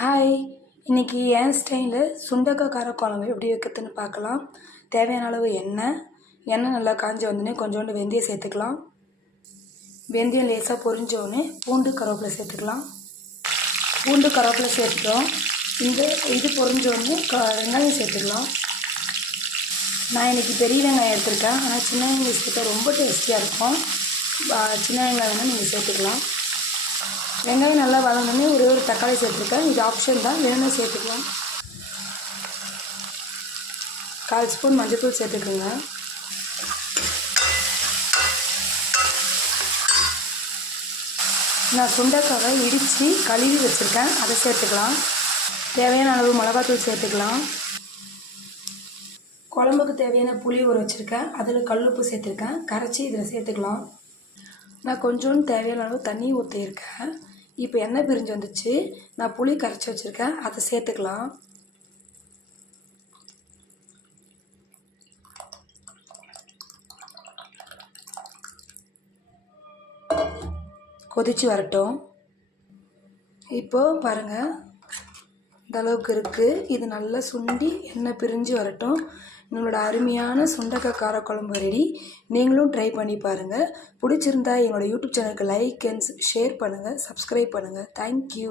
Hi, இன்றைக்கி என் ஸ்டைலில் சுண்டக்காய் காரக்குழம்பு எப்படி வைக்கிறதுன்னு பார்க்கலாம். தேவையான அளவு எண்ணெய் நல்லா காஞ்சி வந்தோடனே கொஞ்சோண்டு வெந்தயம் சேர்த்துக்கலாம். வெந்தயம் லேசாக பொரிஞ்சோடனே பூண்டு கருவேப்பிலை சேர்த்துக்கலாம். பூண்டு கருவேப்பிலை சேர்த்துட்டோம். இது பொரிஞ்சோடனே வெங்காயம் சேர்த்துக்கலாம். நான் இன்றைக்கி பெரிய வெங்காயம் எடுத்துருக்கேன், ஆனால் சின்ன வெங்காயம் சேர்த்தா ரொம்ப டேஸ்டியாக இருக்கும். சின்ன வெங்காயம் வேணால் நீங்கள் சேர்த்துக்கலாம். வெங்காயம் நல்லா வதங்கினே ஒரு தக்காளி சேர்த்துருக்கேன். இது ஆப்ஷன் தான், வேணும்னா சேர்த்துக்கலாம். 1/4 ஸ்பூன் மஞ்சள்தூள் சேர்த்துக்குங்க. நான் சுண்டைக்காவை இடித்து கழுவி வச்சுருக்கேன், அதை சேர்த்துக்கலாம். தேவையான அளவு மிளகாத்தூள் சேர்த்துக்கலாம். குழம்புக்கு தேவையான புளி ஊற வச்சுருக்கேன், அதில் கல்லுப்பு சேர்த்துருக்கேன், கரைச்சி இதில் சேர்த்துக்கலாம். நான் கொஞ்சோண்டு தேவையான அளவு தண்ணி ஊற்றியிருக்கேன். இப்போ எண்ணெய் பிரிஞ்சு வந்துச்சு. நான் புளி கரைச்சி வச்சுருக்கேன், அதை சேர்த்துக்கலாம். கொதிச்சு வரட்டும். இப்போது பாருங்கள், இந்த அளவுக்கு இருக்குது. இது நல்லா சுண்டி எண்ணெய் பிரிஞ்சு வரட்டும். நம்மளோட அருமையான சுண்டக்காய் காரக்குழம்பு ரெடி. நீங்களும் ட்ரை பண்ணி பாருங்கள். பிடிச்சிருந்தா என்னோடய யூடியூப் சேனலுக்கு லைக் அண்ட் ஷேர் பண்ணுங்கள், சப்ஸ்கிரைப் பண்ணுங்கள். தேங்க்யூ.